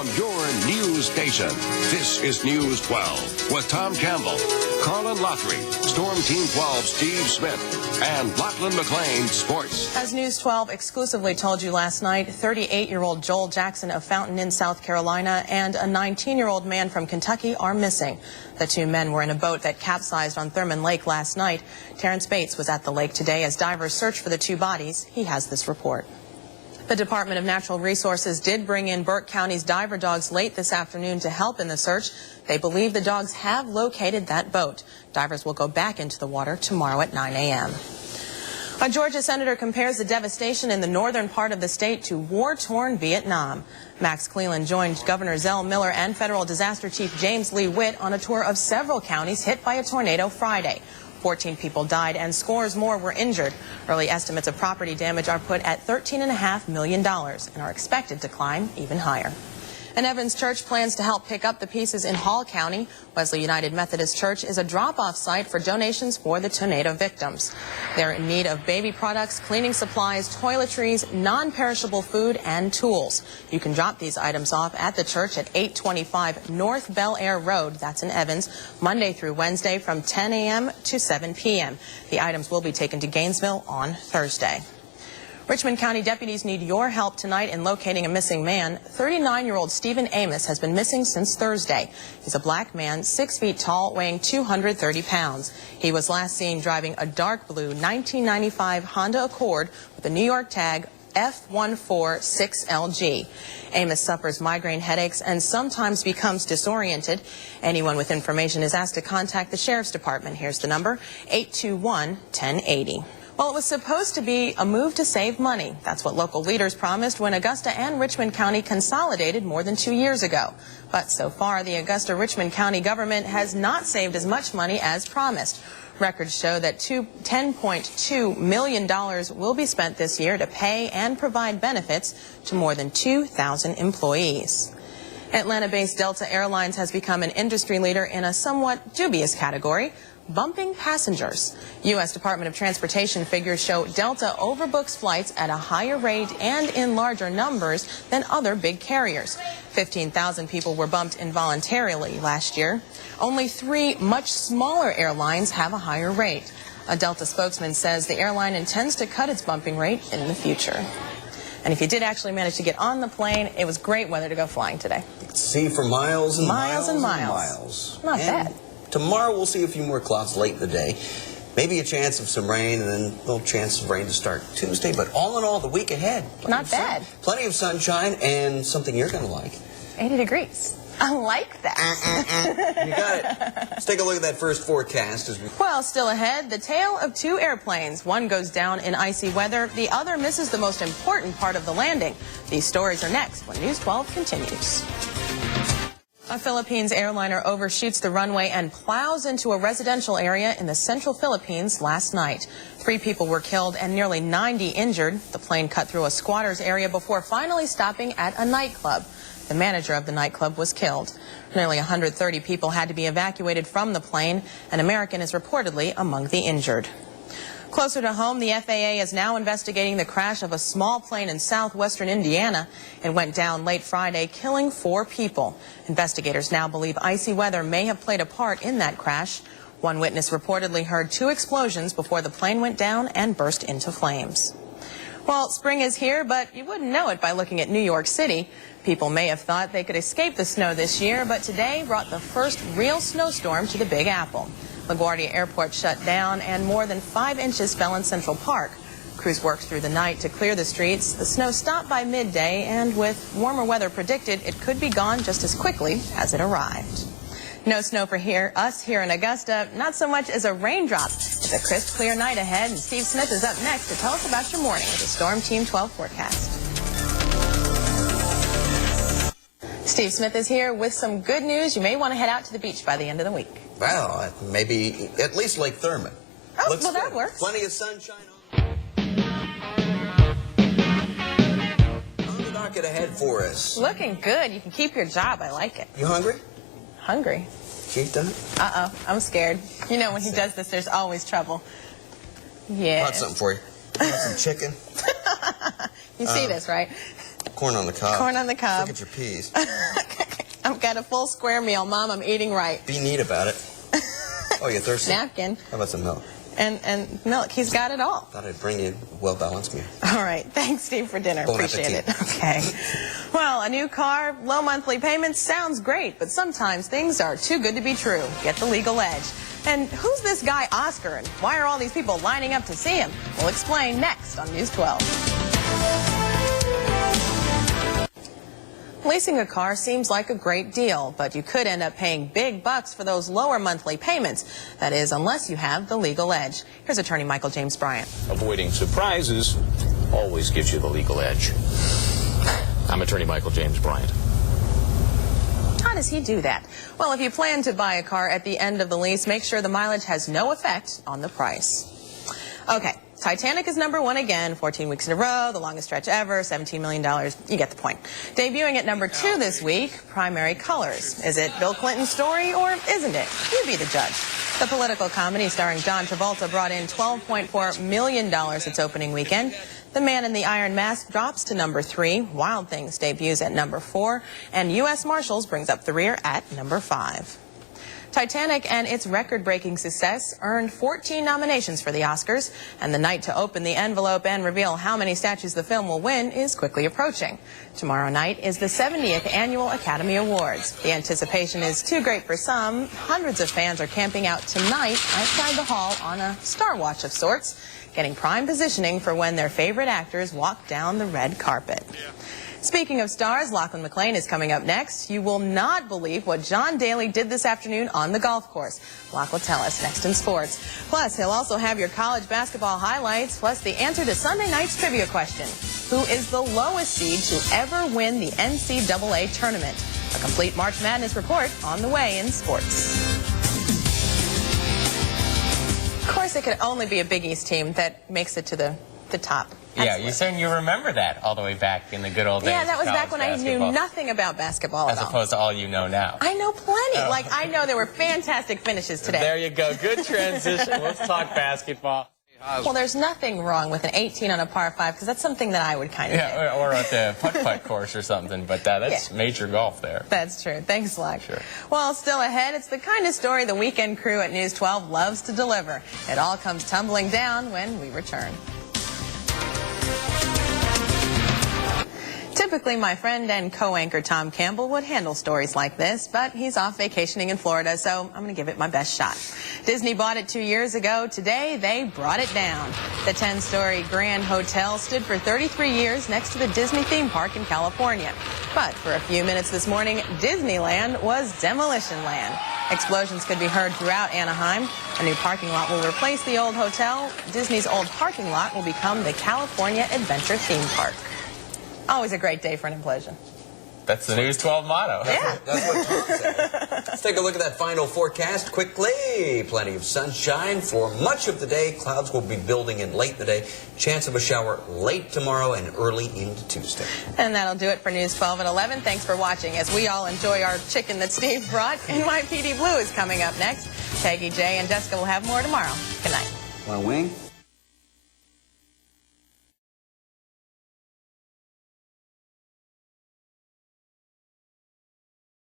from your news station. This is News 12 with Tom Campbell, Karlyn Lothery, Storm Team 12 Steve Smith, and Lachlan McLean Sports. As News 12 exclusively told you last night, 38-year-old Joel Jackson of Fountain Inn, South Carolina, and a 19-year-old man from Kentucky are missing. The two men were in a boat that capsized on Thurman Lake last night. Terrence Bates was at the lake today as divers search for the two bodies. He has this report. The Department of Natural Resources did bring in Burke County's diver dogs late this afternoon to help in the search. They believe the dogs have located that boat. Divers will go back into the water tomorrow at 9 a.m. A Georgia senator compares the devastation in the northern part of the state to war-torn Vietnam. Max Cleland joined Governor Zell Miller and Federal Disaster Chief James Lee Witt on a tour of several counties hit by a tornado Friday. 14 people died and scores more were injured. Early estimates of property damage are put at $13.5 million and are expected to climb even higher. An Evans Church plans to help pick up the pieces in Hall County. Wesley United Methodist Church is a drop-off site for donations for the tornado victims. They're in need of baby products, cleaning supplies, toiletries, non-perishable food, and tools. You can drop these items off at the church at 825 North Bel Air Road, that's in Evans, Monday through Wednesday from 10 a.m. to 7 p.m. The items will be taken to Gainesville on Thursday. Richmond County deputies need your help tonight in locating a missing man. 39-year-old Stephen Amos has been missing since Thursday. He's a black man, 6 feet tall, weighing 230 pounds. He was last seen driving a dark blue 1995 Honda Accord with a New York tag F146LG. Amos suffers migraine headaches and sometimes becomes disoriented. Anyone with information is asked to contact the Sheriff's Department. Here's the number, 821-1080. Well, it was supposed to be a move to save money. That's what local leaders promised when Augusta and Richmond County consolidated more than 2 years ago. But so far, the Augusta-Richmond County government has not saved as much money as promised. Records show that $10.2 million will be spent this year to pay and provide benefits to more than 2,000 employees. Atlanta-based Delta Airlines has become an industry leader in a somewhat dubious category, bumping passengers. U.S. Department of Transportation figures show Delta overbooks flights at a higher rate and in larger numbers than other big carriers. 15,000 people were bumped involuntarily last year. Only 3 much smaller airlines have a higher rate. A Delta spokesman says the airline intends to cut its bumping rate in the future. And if you did actually manage to get on the plane, it was great weather to go flying today. You can see for miles and miles and miles. Not bad. Tomorrow we'll see a few more clouds late in the day. Maybe a chance of some rain and then a little chance of rain to start Tuesday. But all in all, the week ahead. Not bad. Plenty of sunshine and something you're going to like. 80 degrees. I like that. You got it. Let's take a look at that first forecast. Well, still ahead, the tale of 2 airplanes. One goes down in icy weather. The other misses the most important part of the landing. These stories are next when News 12 continues. A Philippines airliner overshoots the runway and plows into a residential area in the central Philippines last night. 3 people were killed and nearly 90 injured. The plane cut through a squatter's area before finally stopping at a nightclub. The manager of the nightclub was killed. Nearly 130 people had to be evacuated from the plane. An American is reportedly among the injured. Closer to home, the FAA is now investigating the crash of a small plane in southwestern Indiana. It went down late Friday, killing 4 people. Investigators now believe icy weather may have played a part in that crash. One witness reportedly heard 2 explosions before the plane went down and burst into flames. Well, spring is here, but you wouldn't know it by looking at New York City. People may have thought they could escape the snow this year, but today brought the first real snowstorm to the Big Apple. LaGuardia Airport shut down and more than 5 inches fell in Central Park. Crews worked through the night to clear the streets. The snow stopped by midday, and with warmer weather predicted, it could be gone just as quickly as it arrived. No snow for us here in Augusta, not so much as a raindrop. It's a crisp, clear night ahead, and Steve Smith is up next to tell us about your morning with the Storm Team 12 forecast. Steve Smith is here with some good news. You may want to head out to the beach by the end of the week. Well, maybe at least Lake Thurman. Oh, well, that works. Plenty of sunshine on the docket ahead for us. Looking good. You can keep your job. I like it. You hungry? Hungry. She's done it? Uh-oh. I'm scared. You know, when he does this, there's always trouble. Yeah. Got something for you. Want some chicken? You see this, right? Corn on the cob. Corn on the cob. Look at your peas. I've got a full square meal, Mom. I'm eating right. Be neat about it. Oh, you thirsty? Napkin. How about some milk? And milk. He's got it all. Thought I'd bring you a well-balanced meal. All right. Thanks, Steve, for dinner. Bon Appreciate appetit. it. Okay. Well, a new car, low monthly payments sounds great, but sometimes things are too good to be true. Get the legal edge. And who's this guy Oscar, and why are all these people lining up to see him? We'll explain next on News 12. Leasing a car seems like a great deal, but you could end up paying big bucks for those lower monthly payments. That is, unless you have the legal edge. Here's attorney Michael James Bryant. Avoiding surprises always gives you the legal edge. I'm attorney Michael James Bryant. How does he do that? Well, if you plan to buy a car at the end of the lease, make sure the mileage has no effect on the price. Okay. Titanic is #1 again, 14 weeks in a row, the longest stretch ever, $17 million. You get the point. Debuting at #2 this week, Primary Colors. Is it Bill Clinton's story or isn't it? You be the judge. The political comedy starring John Travolta brought in $12.4 million its opening weekend. The Man in the Iron Mask drops to #3. Wild Things debuts at #4. And U.S. Marshals brings up the rear at #5. Titanic and its record-breaking success earned 14 nominations for the Oscars, and the night to open the envelope and reveal how many statues the film will win is quickly approaching. Tomorrow night is the 70th Annual Academy Awards. The anticipation is too great for some. Hundreds of fans are camping out tonight outside the hall on a star watch of sorts, getting prime positioning for when their favorite actors walk down the red carpet. Speaking of stars, Lachlan McLean is coming up next. You will not believe what John Daly did this afternoon on the golf course. Lach will tell us next in sports. Plus, he'll also have your college basketball highlights, plus the answer to Sunday night's trivia question. Who is the lowest seed to ever win the NCAA tournament? A complete March Madness report on the way in sports. Of course, it could only be a Big East team that makes it to the top. Yeah, you remember that all the way back in the good old days. Yeah, that was back when basketball. I knew nothing about basketball As at all. opposed to all you know now. I know plenty. Like, I know there were fantastic finishes today. There you go. Good transition. Let's talk basketball. Well, there's nothing wrong with an 18 on a par 5, because that's something that I would kind of do. Yeah, or at the putt-putt course or something, but that's major golf there. That's true. Thanks, Lach. Sure. Well, still ahead, it's the kind of story the weekend crew at News 12 loves to deliver. It all comes tumbling down when we return. Typically, my friend and co-anchor Tom Campbell would handle stories like this, but he's off vacationing in Florida, so I'm going to give it my best shot. Disney bought it 2 years ago. Today, they brought it down. The 10-story Grand Hotel stood for 33 years next to the Disney theme park in California. But for a few minutes this morning, Disneyland was demolition land. Explosions could be heard throughout Anaheim. A new parking lot will replace the old hotel. Disney's old parking lot will become the California Adventure theme park. Always a great day for an implosion. That's the News 12 motto. Yeah. That's what Tom said. Let's take a look at that final forecast quickly. Plenty of sunshine for much of the day. Clouds will be building in late in the day. Chance of a shower late tomorrow and early into Tuesday. And that'll do it for News 12 at 11. Thanks for watching as we all enjoy our chicken that Steve brought. NYPD Blue is coming up next. Peggy, Jay, and Jessica will have more tomorrow. Good night. Want a wing?